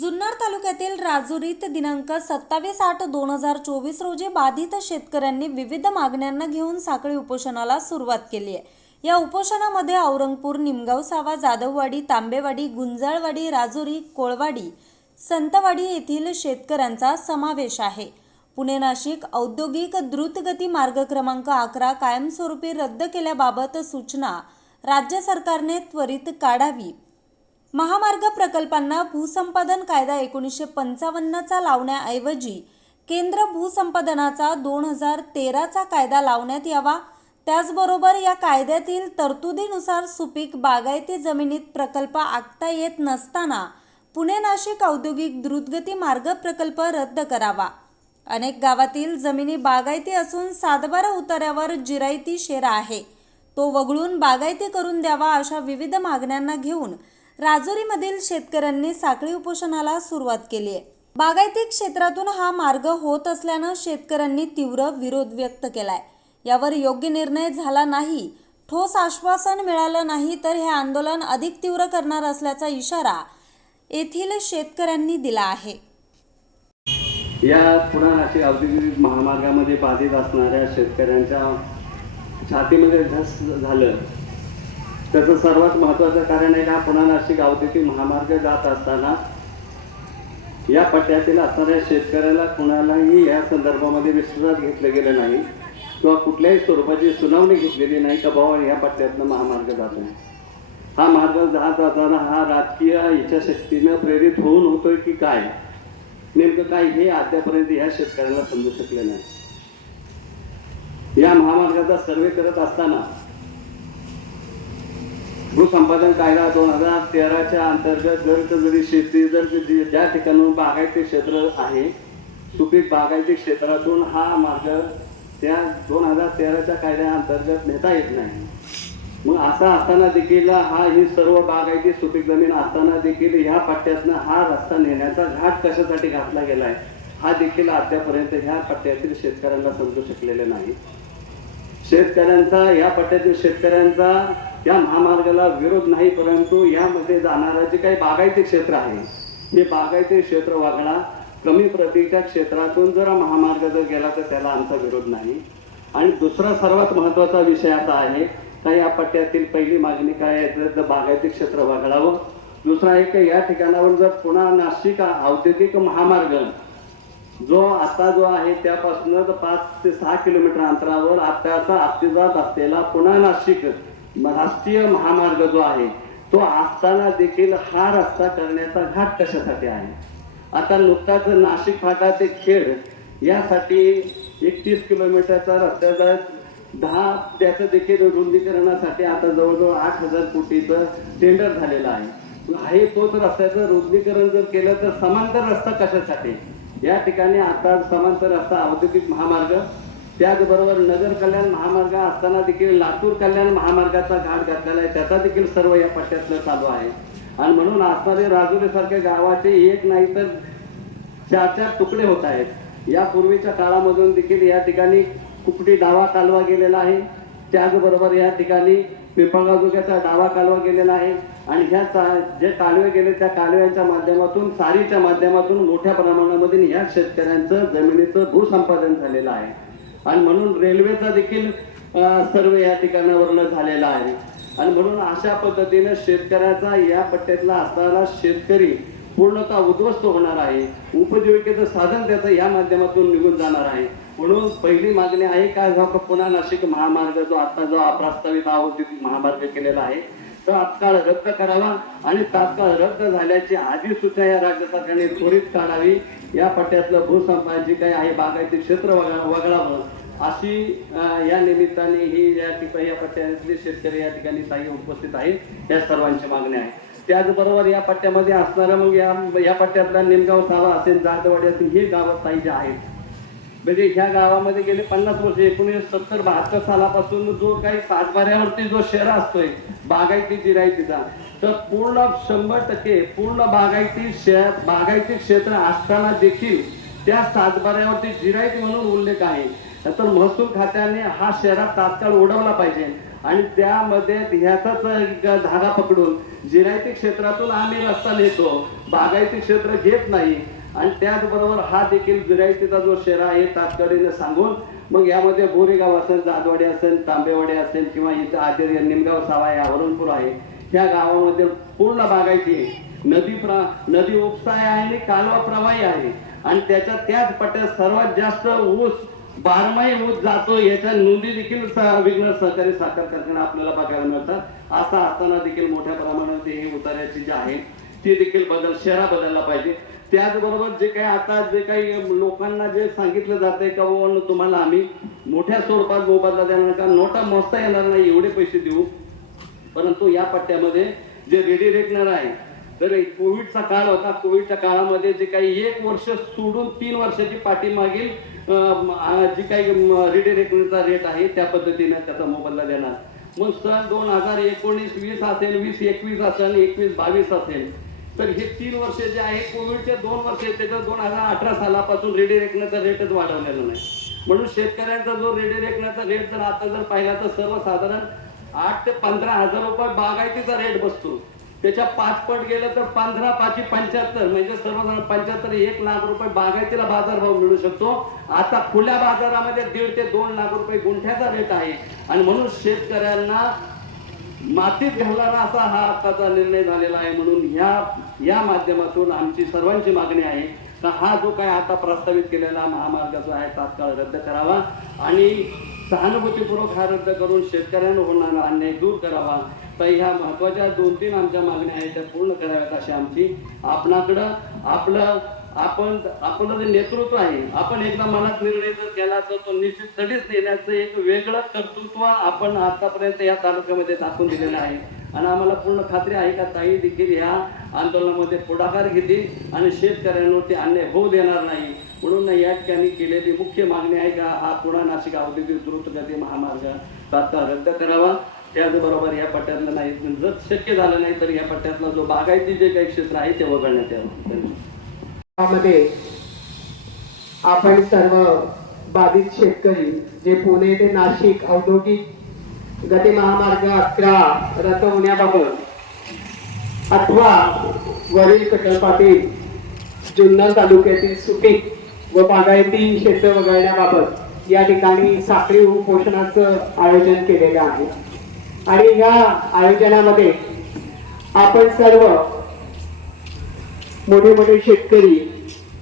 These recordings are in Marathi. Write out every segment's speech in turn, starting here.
जुन्नर तालुक्यातील राजुरीत दिनांक सत्तावीस आठ दोन हजार चोवीस रोजी बाधित शेतकऱ्यांनी विविध मागण्यांना घेऊन साखळी उपोषणाला सुरुवात केली आहे. या उपोषणामध्ये औरंगपूर निमगाव सावा जाधववाडी तांबेवाडी गुंजाळवाडी राजुरी कोळवाडी संतवाडी येथील शेतकऱ्यांचा समावेश आहे. पुणे नाशिक औद्योगिक द्रुतगती मार्ग क्रमांक अकरा कायमस्वरूपी रद्द केल्याबाबत सूचना राज्य सरकारने त्वरित काढावी. महामार्ग प्रकल्पांना भूसंपादन कायदा एकोणीसशे पंचावन्नचा लावण्याऐवजी केंद्र भूसंपादनाचा दोन हजार तेराचा कायदा लावण्यात यावा. त्याचबरोबर या कायद्यातील तरतुदीनुसार सुपीक बागायती जमिनीत प्रकल्प आखता येत नसताना पुणे नाशिक औद्योगिक द्रुतगती मार्ग प्रकल्प रद्द करावा. अनेक गावातील जमिनी बागायती असून सातबारा उतार्यावर जिरायती शेरा आहे. तो वगळून बागायती करून द्यावा अशा विविध मागण्यांना घेऊन राजुरीमधील शेतकऱ्यांनी साखळी उपोषणाला सुरुवात केली आहे. बागायती क्षेत्रातून हा मार्ग होत असल्यानं शेतकऱ्यांनी तीव्र विरोध व्यक्त केलाय. यावर योग्य निर्णय झाला नाही ठोस आश्वासन मिळालं नाही तर हे आंदोलन अधिक तीव्र करणार असल्याचा इशारा येथील शेतकऱ्यांनी दिला आहे. या पुन्हा नाशिक औद्योगिक महामार्गामध्ये बाधित असणाऱ्या शेतकऱ्यांच्या छातीमध्ये धस झालं. त्याचं सर्वात महत्त्वाचं कारण आहे हा पुन्हा नाशिक औद्योगिक महामार्ग जात असताना या पट्ट्यातील असणाऱ्या शेतकऱ्याला कुणालाही या संदर्भामध्ये विश्वासात घेतलं गेलं नाही किंवा कुठल्याही स्वरूपाची सुनावणी घेतलेली नाही का बाबा या पट्ट्यातनं महामार्ग जातो हा मार्ग जात जाताना हा राजकीय इच्छाशक्तीनं प्रेरित होऊन होतोय की काय? नेमकं काय हे अद्यापर्यंत ह्या शेतकऱ्यांना समजू शकले नाही. या महामार्गाचा सर्वे करत असताना भूसंपादन कायदा दोन हजार तेराच्या अंतर्गत जर जरी शेती जर ज्या ठिकाणून बागायती क्षेत्र आहे सुपीक बागायती क्षेत्रातून हा मार्ग त्या दोन हजार तेराच्या कायद्याअंतर्गत नेता येत नाही. मग असा असताना देखील हा ही सर्व बागायती सुपीक जमीन असताना देखील ह्या पट्ट्यातनं हा रस्ता नेण्याचा घाट कशासाठी घातला गेलाय हा देखील अद्यापर्यंत ह्या पट्ट्यातील शेतकऱ्यांना समजू शकलेले नाही. शेतकऱ्यांचा या पट्ट्यातील शेतकऱ्यांचा या महामार्गाला विरोध नाही परंतु यामध्ये जाणारं जे काही बागायती क्षेत्र आहे हे बागायती क्षेत्र वागणा कमी प्रतीच्या क्षेत्रातून जर महामार्ग जर गेला तर त्याला आमचा विरोध नाही. आणि दुसरा सर्वात महत्त्वाचा विषय असा आहे तर या पट्ट्यातील पहिली मागणी काय आहे? तर बागायती क्षेत्र वगळावं. दुसरा आहे की या ठिकाणावर जर पुन्हा नाशिक औद्योगिक महामार्ग जो आता जो आहे त्यापासून पाच ते सहा किलोमीटर अंतरावर आताचा अस्तित्वात असलेला पुन्हा नाशिक राष्ट्रीय महामार्ग जो आहे तो असताना देखील हा रस्ता करण्याचा घाट कशासाठी आहे? आता नुकताच नाशिक भागात खेड यासाठी एकतीस किलोमीटरचा रस्त्याचा दहा त्याचं देखील रुंदीकरणासाठी आता जवळजवळ आठ हजार कोटीचं टेंडर झालेलं आहे. आहे तोच रस्त्याचं रुंदीकरण जर केलं तर समांतर रस्ता कशासाठी? या ठिकाणी आता समांतर रस्ता औद्योगिक महामार्ग त्याचबरोबर नगर कल्याण महामार्ग असताना देखील लातूर कल्याण महामार्गाचा घाट घातलेला आहे. त्याचा देखील सर्व या पट्ट्यातलं चालू आहे. आणि म्हणून असणारे राजुरीसारख्या गावाचे एक नाही तर चार चार तुकडे होत आहेत. या पूर्वीच्या काळामधून देखील या ठिकाणी कुपटी डावा कालवा गेलेला आहे. त्याचबरोबर या ठिकाणी पिंपळगाजोग्याचा डावा कालवा गेलेला आहे. आणि ह्या चा- जे कालवे गेले त्या कालव्यांच्या माध्यमातून सारीच्या माध्यमातून मोठ्या प्रमाणामध्ये ह्या शेतकऱ्यांचं जमिनीचं भूसंपादन झालेलं आहे. आणि म्हणून रेल्वेचा देखील सर्वे या ठिकाणावरनं झालेला आहे. आणि म्हणून अशा पद्धतीनं शेतकऱ्याचा या पट्ट्यातला असणारा शेतकरी पूर्णतः उद्ध्वस्त होणार आहे. उपजीविकेचं साधन त्याचं या माध्यमातून निघून जाणार आहे. म्हणून पहिली मागणी आहे का जो पुन्हा नाशिक महामार्ग जो आता जो प्रस्तावित औद्योगिक महामार्ग केलेला आहे तो तात्काळ रद्द करावा आणि तात्काळ रद्द झाल्याची अधिसूचना या राज्य सरकारने त्वरित काढावी. या पट्ट्यातलं भूसंपादन जे काही आहे बागायती क्षेत्र वगळा वगळावं. अशी या निमित्ताने ही या ठिकाणी या पट्ट्यातले शेतकरी या ठिकाणी काही उपस्थित आहेत. या सर्वांची मागणी आहे. त्याचबरोबर या पट्ट्यामध्ये असणाऱ्या मग या या पट्ट्यातला निमगाव साला असेल जातवाडी असेल हे गावं काही जे आहेत. म्हणजे ह्या गावामध्ये गेले पन्नास वर्ष एकोणीसशे सत्तर बहात्तर सालापासून जो काही सातबाऱ्यावरती जो शेरा असतोय बागायती जिरायतीचा तर पूर्ण शंभर टक्के पूर्ण बागायती शे बागायती क्षेत्र असताना देखील त्या सातबाऱ्यावरती जिरायती म्हणून उल्लेख आहे. तर महसूल खात्याने हा शहरात तात्काळ उडवला पाहिजे. आणि त्यामध्ये ह्याचाच एक धागा पकडून जिरायती क्षेत्रातून आम्ही रस्ता नेतो बागायती क्षेत्र घेत नाही. आणि त्याचबरोबर हा देखील जिरायतीचा जो शेरा आहे तात्काळीने सांगून मग यामध्ये बोरेगाव असेल जादवाडी असेल तांबेवाडी असेल किंवा इथं आदिर निमगाव सावा आहे औरंगपूर आहे ह्या गावामध्ये पूर्ण बागायती आहे. नदी प्रा नदी उपसाय आहे आणि कालवा प्रवाही आहे. आणि त्याच्या त्याच पट्ट्यात सर्वात जास्त ऊस बारमाही ऊस जातो याच्या नोंदी देखील विघ्न सहकारी साखर कारखाना आपल्याला बघायला मिळतात. असा असताना देखील मोठ्या प्रमाणात हे उतार्याची जी आहे ती देखील बदल शहरा बदलला पाहिजे. त्याचबरोबर जे काही आता जे काही लोकांना जे सांगितलं जाते का बाबा तुम्हाला आम्ही मोठ्या स्वरूपात मोबदला देणार का? नोटा मोजता येणार नाही एवढे पैसे देऊ. परंतु या पट्ट्यामध्ये जे रेडी रेकनर आहे तर कोविडचा काळ होता. कोविडच्या काळामध्ये जे काही एक वर्ष सोडून तीन वर्षाची पाठीमागील जी काही रेडी रेकनरचा रेट आहे त्या पद्धतीने त्याचा मोबदला देणार. मग सन दोन हजार एकोणीस वीस असेल वीस एकवीस असेल एकवीस बावीस असेल. तर हे तीन वर्ष जे आहे कोविडचे दोन वर्ष त्याच्यात दोन हजार अठरा सालापासून रेडी रेकण्याचा रेटच वाढवलेला नाही. म्हणून शेतकऱ्यांचा जो रेडी रेकण्याचा रेट जर आता जर पाहिला तर सर्वसाधारण आठ ते पंधरा हजार रुपये बागायतीचा रेट बसतो. त्याच्या पाचपट गेलं तर पंधरा पाचशे पंच्याहत्तर. म्हणजे सर्वजण पंच्याहत्तर एक लाख रुपये बागायतीला बाजारभाव मिळू शकतो. आता खुल्या बाजारामध्ये दीड ते दोन लाख रुपये गुंठ्याचा रेट आहे. आणि म्हणून शेतकऱ्यांना मातीत घालणारा असा हा आताचा निर्णय झालेला आहे. म्हणून ह्या या माध्यमातून आमची सर्वांची मागणी आहे का हा जो काय आता प्रस्तावित केलेला महामार्ग जो आहे तात्काळ रद्द करावा आणि सहानुभूतीपूर्वक हा रद्द करून शेतकऱ्यांना होणारा अन्याय दूर करावा. तर ह्या महत्त्वाच्या दोन तीन आमच्या मागण्या आहेत त्या पूर्ण कराव्यात अशी आमची आपणाकडं आपलं आपण आपलं जे नेतृत्व आहे आपण एकदा मनात निर्णय जर केला तर तो निश्चित सडीच नेण्याचं एक वेगळं कर्तृत्व आपण आतापर्यंत या तालुक्यामध्ये दाखवून दिलेलं आहे. आणि आम्हाला पूर्ण खात्री आहे का ताई देखील ह्या आंदोलनामध्ये पुढाकार घेतील आणि शेतकऱ्यांवरती अन्याय होऊ देणार नाही. म्हणून या ठिकाणी केलेली मुख्य मागणी आहे का हा पुणा नाशिक औद्योगिक द्रुतगती महामार्ग तात्काळ रद्द करावा. त्याचबरोबर या पट्ट्यातलं नाही. जर शक्य झालं नाही तर या पट्ट्यातला जो बागायती जे काही क्षेत्र आहे ते वगळण्यात यावं. आपण सर्व बाधित शेतकरी जे पुणे ते नाशिक औद्योगिक गती महामार्ग अकरा रद्द होण्याबाबत अथवा वरील प्रकल्पातील जुन्नर तालुक्यातील सुपीक व बागायती क्षेत्र वगळण्याबाबत या ठिकाणी साखळी उपोषणाचं आयोजन केलेलं आहे. आणि या आयोजनामध्ये आपण सर्व मोठे मोठे शेतकरी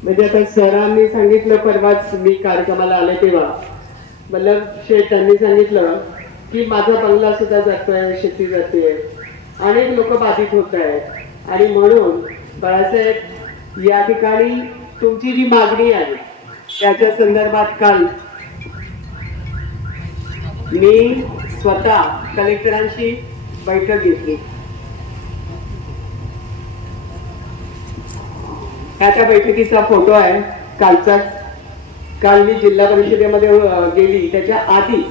म्हणजे आता सरांनी सांगितलं परवाच मी कार्यक्रमाला आले तेव्हा. मतलब शेठ त्यांनी सांगितलं की माझा बंगला सुद्धा जातोय शेती जाते अनेक लोक बाधित होत आहेत आणि म्हणून बाळासाहेब या ठिकाणी तुमची जी मागणी आहे त्याच्या संदर्भात काल मी स्वतः कलेक्टरांशी बैठक घेतली. ह्या त्या बैठकीचा फोटो आहे. कालचा काल मी जिल्हा परिषदेमध्ये गेली. त्याच्या आधी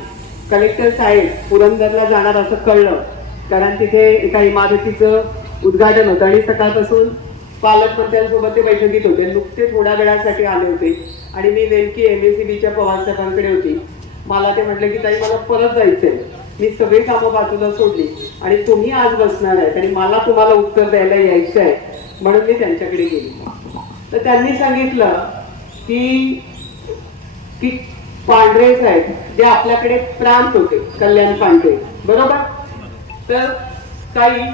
कलेक्टर साहेब पुरंदरला जाणार असं कळलं. कारण तिथे एका इमारतीचं उद्घाटन होतं आणि सकाळपासून पालकमंत्र्यांसोबत ते बैठकीत होते. नुकते थोड्या वेळासाठी आले होते. आणि मी नेमकी एम एस सी बीच्या पवार साहेबांकडे होती. मला ते म्हटलं की ताई मला परत जायचंय. मी सगळी कामं बाजूला सोडली आणि तुम्ही आज बसणार आहेत आणि मला तुम्हाला उत्तर द्यायला यायचं आहे. म्हणून मी त्यांच्याकडे गेली. तर त्यांनी सांगितलं की की पांढरे साहेब जे आपल्याकडे प्रांत होते कल्याण पांढरे. बरोबर? तर काही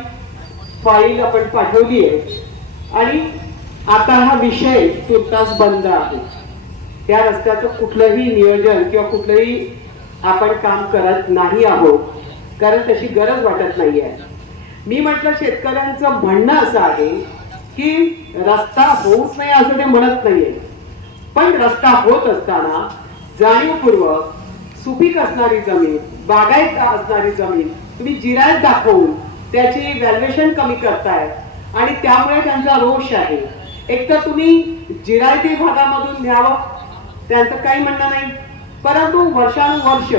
फाईल आपण पाठवली आहे. आणि आता हा विषय तुर्तास बंद आहे. त्या रस्त्याचं कुठलंही नियोजन किंवा कुठलंही आपण काम करत नाही आहोत कारण तशी गरज वाटत नाही आहे मी म्हटलं शेतकऱ्यांचं म्हणणं असं आहे की रस्ता होऊच नाही असं ते म्हणत नाहीये. पण रस्ता होत असताना जाणीवपूर्वक सुपीक असणारी जमीन बागायत असणारी जमीन तुम्ही जिरायत दाखवून त्याची व्हॅल्युएशन कमी करताय आणि त्यामुळे त्यांचा रोष आहे. एक तर तुम्ही जिरायती भागामधून घ्यावं त्यांचं काही म्हणणं नाही. परंतु वर्षानुवर्ष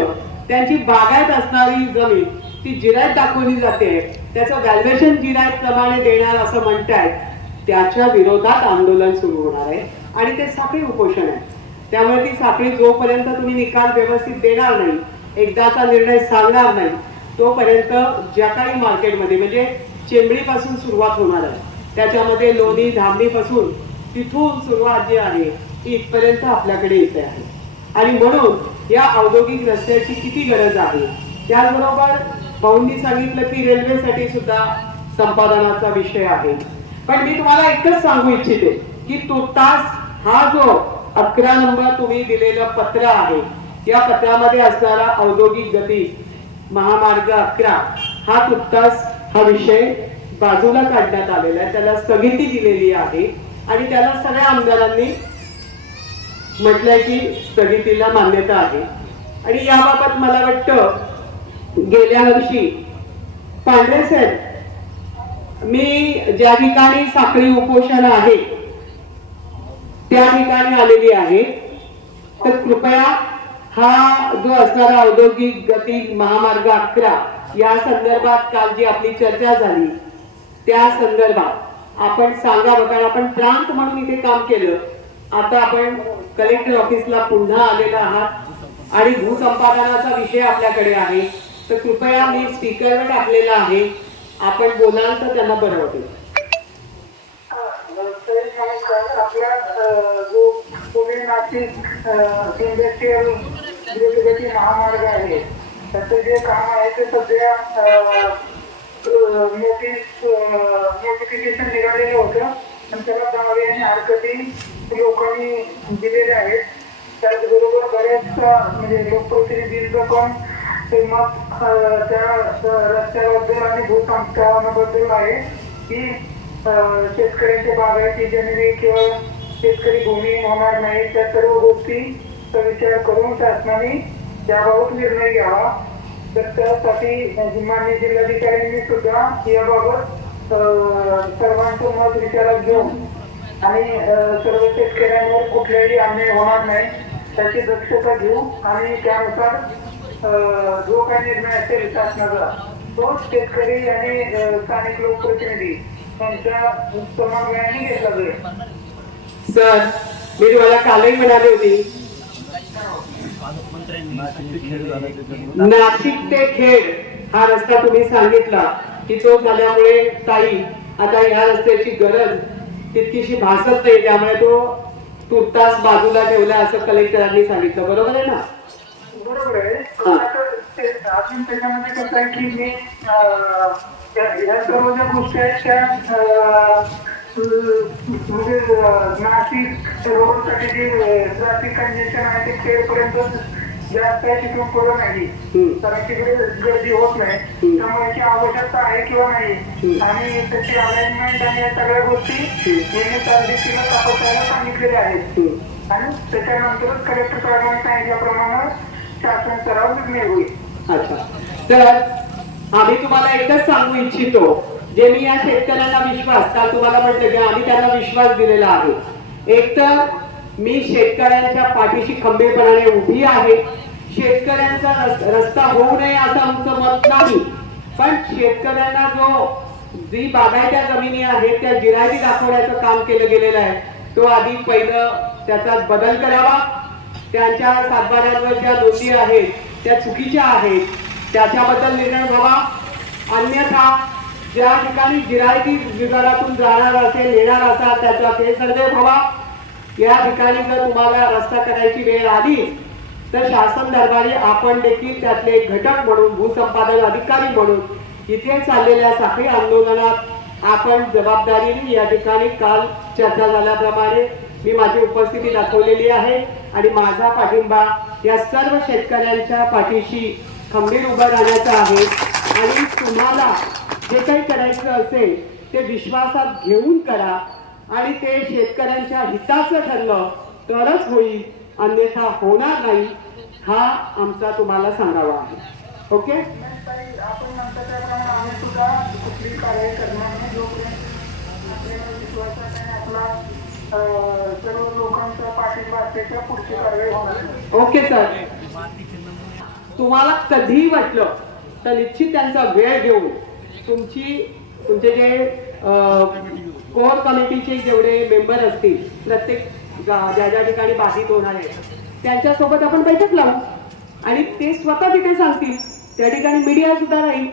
त्यांची बागायत असणारी जमीन ती जिरायत दाखवली जाते. त्याचं व्हॅल्युएशन जिरायत प्रमाणे देणार असं म्हणतायत. त्याच्या विरोधात आंदोलन सुरू होणार आहे आणि ते साखळी उपोषण आहे. त्यामुळे ती साखळी जोपर्यंत तुम्ही निकाल व्यवस्थित देणार नाही एकदाचा निर्णय सांगणार नाही तोपर्यंत ज्या काही मार्केटमध्ये म्हणजे चेंबडीपासून सुरुवात होणार आहे त्याच्यामध्ये लोणी धामणीपासून तिथून सुरुवात जी आहे ती इथपर्यंत आपल्याकडे येते आहे. आणि म्हणून या औद्योगिक रस्त्याची किती गरज आहे? त्याचबरोबर भाऊंनी सांगितलं की रेल्वेसाठी सुद्धा संपादनाचा विषय आहे. पण मी तुम्हाला एकच सांगू इच्छिते की तुर्तास हा जो अकरा नंबर तुम्ही दिलेलं पत्र आहे या पत्रामध्ये असणारा औद्योगिक गती महामार्ग अकरा हा तुर्तास हा विषय बाजूला काढण्यात आलेला आहे. त्याला स्थगिती दिलेली आहे आणि त्याला सगळ्या आमदारांनी म्हटलंय की स्थगितीला मान्यता आहे. आणि याबाबत मला वाटतं गेल्या वर्षी पांढरे साहेब मी ज्या ठिकाणी साखळी उपोषण आहे त्या ठिकाणी आलेली आहे. तर कृपया हा जो असणारा औद्योगिक गती महामार्ग अकरा या संदर्भात काल जी आपली चर्चा झाली त्या संदर्भात आपण सांगा बघा आपण प्रांत म्हणून इथे काम केलं. आता आपण कलेक्टर ऑफिसला पुन्हा आलेला आहात. आणि भूसंपादनाचा विषय आपल्याकडे आहे. तर कृपया मी स्पीकरवर टाकलेला आहे. आपण बोलाल तर त्यांना बरं वाटेल आपला जो पुणे नाशिक महामार्ग आहे. त्याचं जे काम आहे ते सध्या नोटीस नोटिफिकेशन निघालेलं होतं. आणि त्याला दावे आणि हरकती लोकांनी दिलेल्या आहेत. त्याचबरोबर बऱ्याच म्हणजे लोकप्रतिनिधींचं पण ते मत त्या रस्त्याबद्दल आणि भूसंस्करणाबद्दल आहे की शेतकऱ्यांच्या बागायती जमिनी किंवा शेतकरी भूमी होणार नाही. त्या सर्व गोष्टीचा विचार करून शासनाने त्याबाबत निर्णय घ्यावा. तर त्यासाठी मान्य जिल्हाधिकाऱ्यांनी सुद्धा याबाबत सर्वांचं मत विचारात घेऊन आणि सर्व शेतकऱ्यांवर कुठलाही अन्याय होणार नाही त्याची दक्षता घेऊ आणि त्यानुसार अं, जो काही निर्णय असेल शासनाचा तो शेतकरी आणि स्थानिक लोकप्रतिनिधी यांच्या समन्वयाने घेतला जाईल. सर मी तुम्हाला कालही म्हणाली होती नाशिक ते खेड हा रस्ता तुम्ही सांगितला. की तो झाल्यामुळे ताई आता या रस्त्याची गरज तितकीशी भासत नाही त्यामुळे तो तुर्तास बाजूला ठेवला असं कलेक्टरांनी सांगितलं. बरोबर आहे ना? बरोबर आहे. अजून त्याच्यामध्ये कसं आहे की मी ह्या सर्व ज्या गोष्टी आहेत त्या म्हणजे नाशिक रोडसाठी जे ट्रॅफिक कंजेशन आहे ते खेळपर्यंत जास्त आहे तिथून पुढं नाही हम्म. कारण तिकडे गर्दी होत नाही हम्म. त्यामुळे याची आवश्यकता आहे किंवा नाही. आणि त्याची अलाइनमेंट आणि या सगळ्या गोष्टी तपासायला सांगितलेल्या आहेत हम्म. आणि त्याच्यानंतरच कलेक्टर साहेबांनी सांगितल्याप्रमाणे शासन स्तरावर निर्णय होईल अच्छा तर आम्ही तुम्हाला एकच सांगू इच्छितो जे मी या शेतकऱ्यांना विश्वास काल तुम्हाला म्हटलं की आम्ही त्यांना विश्वास दिलेला आहे एक तर मी शेतकऱ्यांच्या पाठीशी खंबीरपणाने उभी आहे शेतकऱ्यांचा रस्ता होऊ नये असं आमचं मत नाही. पण शेतकऱ्यांना जो जी बागायत्या जमिनी आहेत त्या जिरायती दाखवण्याचं काम केलं गेलेलं आहे तो आधी पहिलं त्याचा बदल करावा. त्यांच्या सातबाऱ्यांवर ज्या नोंदी आहेत त्या चुकीच्या आहेत त्याच्याबद्दल निर्णय व्हावा अन्यथा ज्या ठिकाणी जिरायती विभागातून जाणार असेल येणार असाल त्याचा ते व्हावा. या ठिकाणी जर तुम्हाला रस्ता करायची वेळ आली तर शासन दरबारी आपण देखील त्यातले घटक म्हणून भूसंपादन अधिकारी म्हणून इथे चाललेल्या साखळी आंदोलनात आपण जबाबदारीने या ठिकाणी काल चर्चा झाल्याप्रमाणे मी माझी उपस्थिती दाखवलेली आहे आणि माझा पाठिंबा या सर्व शेतकऱ्यांच्या पाठीशी खंबीर उभं राहण्याचा आहे. आणि तुम्हाला जे काही करायचं असेल ते विश्वासात घेऊन करा आणि ते शेतकऱ्यांच्या हिताचं ठरलं तरच होईल. अन्यथा होणार नाही हा आमचा तुम्हाला सांगावा आहे. ओके ताई, आपण नंतर त्याप्रमाणे आम्ही सुद्धा कुठलीही कारवाई करणार नाही जोपर्यंत आपल्याला आपला सर्व लोकांचा पाठिंबा असल्याच्या पुढची कारवाई होणार ओके सर तुम्हाला कधीही वाटलं तर निश्चित त्यांचा वेळ घेऊन तुमची तुमचे जे कोर कमिटीचे जेवढे मेंबर असतील प्रत्येक ज्या ज्या ठिकाणी बाधित होणार आहे त्यांच्यासोबत आपण बैठक लावू. आणि ते स्वतः तिथे सांगतील त्या ठिकाणी मीडिया सुद्धा राहील.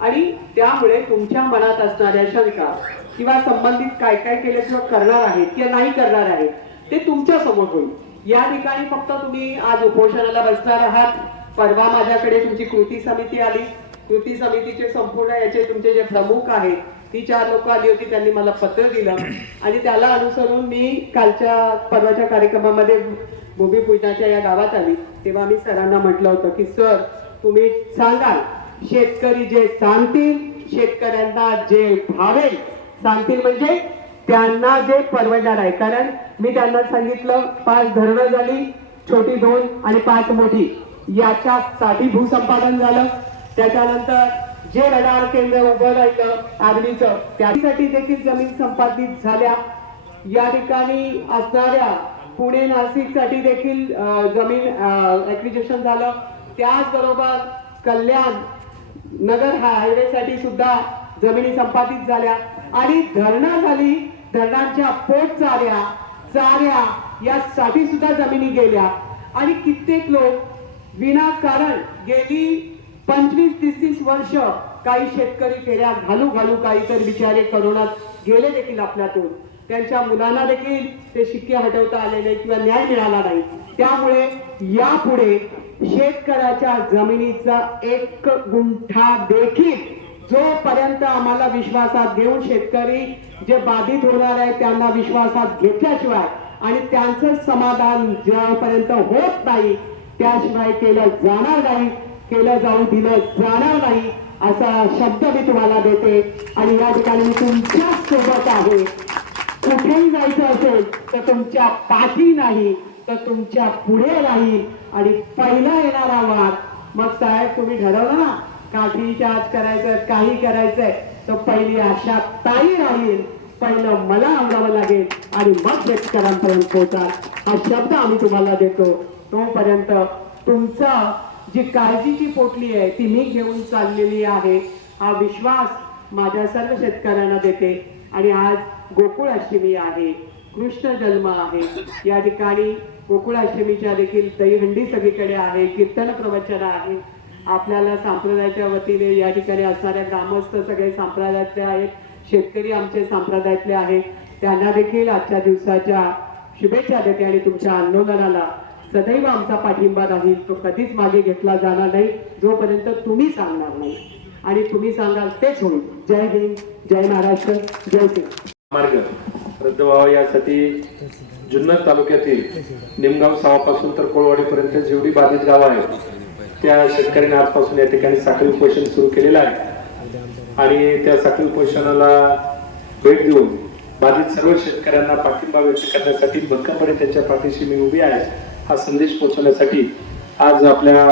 आणि त्यामुळे तुमच्या मनात असणाऱ्या शंका किंवा संबंधित काय काय केले किंवा करणार आहेत किंवा नाही करणार आहेत ते तुमच्यासमोर होईल. या ठिकाणी फक्त तुम्ही आज उपोषणाला बसणार आहात. परवा माझ्याकडे तुमची कृती समिती आली. कृती समितीचे संपूर्ण याचे तुमचे जे प्रमुख आहेत ती चार लोक आली होती त्यांनी मला पत्र दिलं. आणि त्याला अनुसरून मी कालच्या परवाच्या कार्यक्रमामध्ये भूमिपूजनाच्या या गावात आली. तेव्हा मी सरांना म्हटलं होतं की सर तुम्ही सांगाल शेतकरी जे सांगतील शेतकऱ्यांना जे भावेल सांगतील म्हणजे त्यांना जे परवडणार आहे. कारण मी त्यांना सांगितलं पाच धरणं झाली छोटी दोन आणि पाच मोठी. याच्यासाठी भूसंपादन झालं. त्याच्यानंतर जे रडार केंद्र उभं राहिलं आगनीचं त्यासाठी देखील जमीन संपादित झाल्या. या ठिकाणी असणाऱ्या पुणे नाशिकसाठी देखील जमीन ऍक्विजिशन झालं. त्याचबरोबर कल्याण नगर हायवेसाठी हायवे साठी सुद्धा जमिनी संपादित झाल्या. आणि धरणं झाली धरणांच्या पोट चाऱ्या चाऱ्या यासाठी सुद्धा जमिनी गेल्या. आणि कित्येक लोक विनाकारण गेली पंचवीस तीस तीस वर्ष काही शेतकरी फेऱ्या घालू घालू काही तर बिचारे करोनात गेले देखील आपल्यातून. त्यांच्या मुलांना देखील ते शिक्के हटवता आले नाही किंवा न्याय मिळाला नाही. त्यामुळे यापुढे शेतकऱ्याच्या जमिनीचा एक गुंठा देखील जोपर्यंत आम्हाला विश्वासात घेऊन शेतकरी जे बाधित होणार आहे त्यांना विश्वासात घेतल्याशिवाय आणि त्यांचं समाधान ज्यापर्यंत होत नाही त्याशिवाय केलं जाणार नाही. केलं जाऊ दिलं जाणार नाही असा शब्द मी तुम्हाला देते. आणि या ठिकाणी मी तुमच्यासोबत आहे. कुठेही जायचं असेल तर तुमच्या पाठी नाही तर तुमच्यापुढे राहील आणि पहिला येणारा वाद. मग साहेब तुम्ही ठरवलं ना काठी आत करायचं काही करायचंय. तर पहिली आशा ताई राहील. पहिलं मला आवडावं लागेल. आणि मग शेतकऱ्यांपर्यंत पोहोचाल. हा शब्द आम्ही तुम्हाला देतो. तोपर्यंत तुमचा जी काळजीची पोटली आहे ती मी घेऊन चाललेली आहे. हा विश्वास माझ्या सर्व शेतकऱ्यांना देते. आणि आज गोकुळाष्टमी आहे कृष्ण जन्म आहे. या ठिकाणी गोकुळाष्टमीच्या देखील दहीहंडी सगळीकडे आहे कीर्तन प्रवचन आहे. आपल्याला संप्रदायाच्या वतीने या ठिकाणी असणाऱ्या ग्रामस्थ सगळे संप्रदायातले आहेत. शेतकरी आमचे संप्रदायातले आहेत. त्यांना देखील आजच्या दिवसाच्या शुभेच्छा देते आणि तुमच्या आंदोलनाला सदैव आमचा पाठिंबा राहील तो कधीच मागे घेतला जाणार नाही जोपर्यंत तुम्ही सांगणार नाही. आणि तुम्ही सांगाल तेच होईल. जय हिंद जय महाराष्ट्र जय सिंग मार्ग रद्द व्हावा यासाठी जुन्नर तालुक्यातील निमगाव सावापासून तर कोळवाडीपर्यंत जेवढी बाधित गावं आहेत त्या शेतकऱ्यांनी आजपासून या ठिकाणी साखळी उपोषण सुरू केलेलं आहे. आणि त्या साखळी उपोषणाला भेट देऊन बाधित सर्व शेतकऱ्यांना पाठिंबा व्यक्त करण्यासाठी भक्कमपणे त्यांच्या पाठीशी मी उभी आहे. हा संदेश पोहोचवण्यासाठी आज आपल्या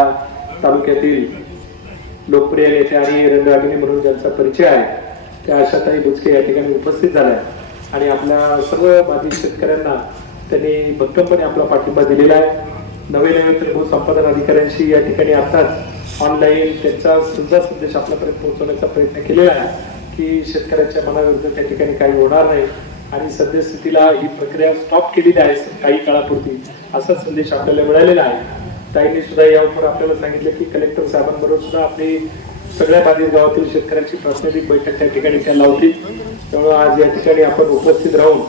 तालुक्यातील लोकप्रिय नेते आणि रंगरागिनी म्हणून ज्यांचा परिचय आहे त्या आशाताई बुचके या ठिकाणी उपस्थित झाल्या आणि आपल्या सर्व बाधित शेतकऱ्यांना त्यांनी भक्कमपणे आपला पाठिंबा दिलेला आहे. नवे नवे तर भूसंपादन अधिकाऱ्यांशी या ठिकाणी आताच ऑनलाईन त्यांचा सुद्धा संदेश आपल्यापर्यंत पोहोचवण्याचा प्रयत्न केलेला आहे की शेतकऱ्याच्या मनाविरुद्ध त्या ठिकाणी काही होणार नाही. आणि सद्यस्थितीला ही प्रक्रिया स्टॉप केलेली आहे काही काळापुरती. असा संदेश आपल्याला मिळालेला आहे. ताईंनी सुद्धा यावर आपल्याला सांगितलं की कलेक्टर साहेबांबरोबर सुद्धा आपली सगळ्या बाधित गावातील शेतकऱ्यांची प्रातिनिधिक बैठक त्या ठिकाणी त्या लावतील. त्यामुळे आज या ठिकाणी आपण उपस्थित राहून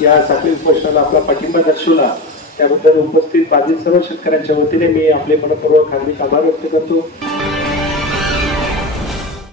या साखळी उपोषणाला आपला पाठिंबा दर्शवला. त्याबद्दल उपस्थित बाधित सर्व शेतकऱ्यांच्या वतीने मी आपले मनपूर्वक हार्दिक आभार व्यक्त करतो.